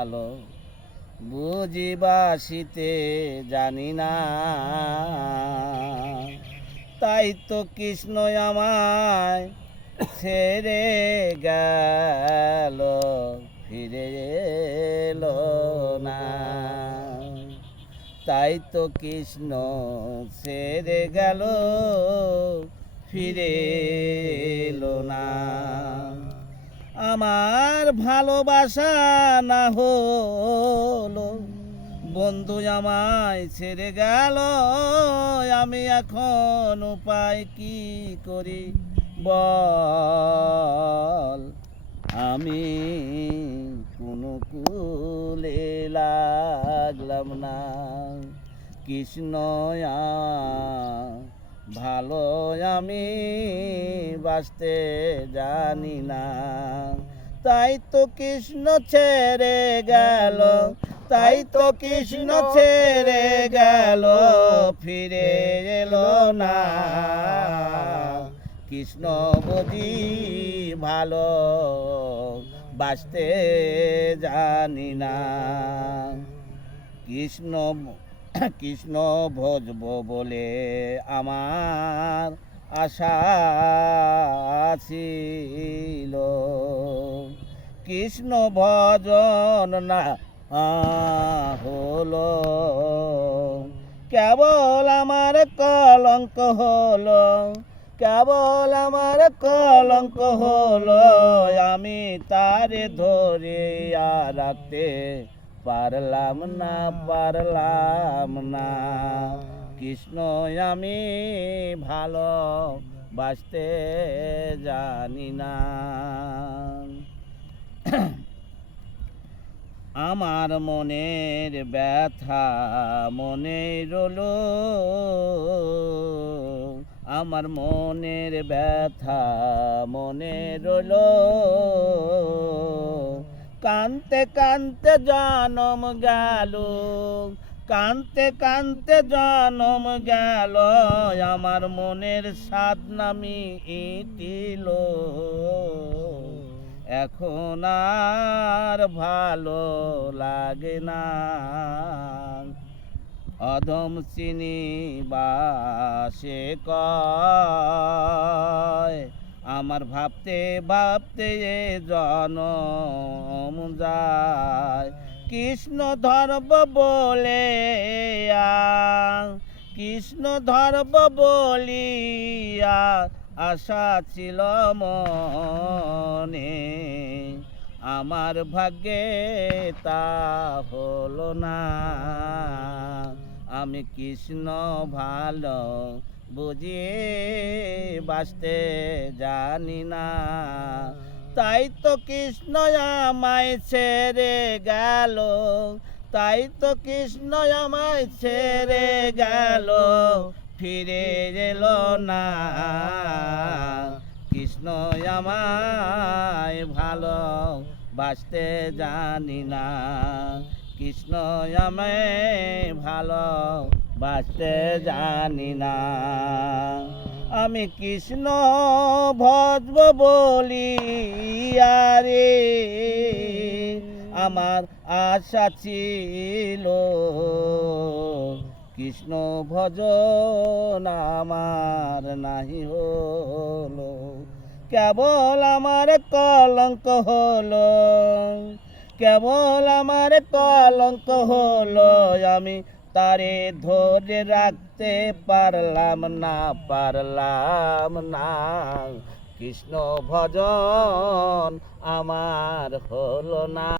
ভালো বুঝিবাসিতে জানি না। তাই তো কৃষ্ণ আমায় ছেড়ে গেল, ফিরে এলো না। তাই তো কৃষ্ণ ছেড়ে গেল, ফিরে এলো না। আমার ভালোবাসা না হলো। বন্ধু আমায় ছেড়ে গেল, আমি এখন উপায় কি করি বল? আমি কোনো কুলে লাগলাম না। কৃষ্ণ আ- ভালো আমি বাঁচতে জানি না। তাই তো কৃষ্ণ ছেড়ে গেল, তাই তো কৃষ্ণ ছেড়ে গেল, ফিরে এলো না। কৃষ্ণ বুঝি ভালো বাঁচতে জানি না। কৃষ্ণ কৃষ্ণ ভজব বলে আমার আশা ছিল। কৃষ্ণ ভজন না হলো, কেবল আমার কলঙ্ক হলো, কেবল আমার কলঙ্ক হলো। আমি তারে ধরে আর রাখতে পারলাম না পারলাম না। কৃষ্ণ আমি ভালো বাঁচতে জানি না। আমার মনের ব্যথা মনে রলো আমার মনের ব্যথা মনে রলো কানতে কানতে জনম গেল, কানতে কানতে জনম গেল, আমার মনের স্বাদ নামি ইটিল। এখন আর ভালো লাগে না। অধম চিনি বাসে কয় আমার ভাবতে ভাবতে জনম যায়। কৃষ্ণ ধর্ম বলে কৃষ্ণ ধর্ম বলিয়া আশা ছিল মনে। আমার ভাগ্যে তা হলো না। আমি কৃষ্ণ ভালো বুঝিয়ে বাঁচতে জানি না। তাই তো কৃষ্ণ আমায় ছেড়ে গেল। তাই তো কৃষ্ণ আমায় ছেড়ে গেল। ফিরে এলো না। কৃষ্ণ আমায় ভালো বাঁচতে জানি না। কৃষ্ণ আমায় ভালো বাঁচতে জানি না। আমি কৃষ্ণ ভজব বলি, আরে আমার আশা ছিল। কৃষ্ণ ভজন আমার নাহি হলো, কেবল আমার কলঙ্ক হলো, কেবল আমার কলঙ্ক হলো। আমি তারে ধরে রাখতে পারলাম না পারলাম না। কৃষ্ণ ভজন আমার হলো না।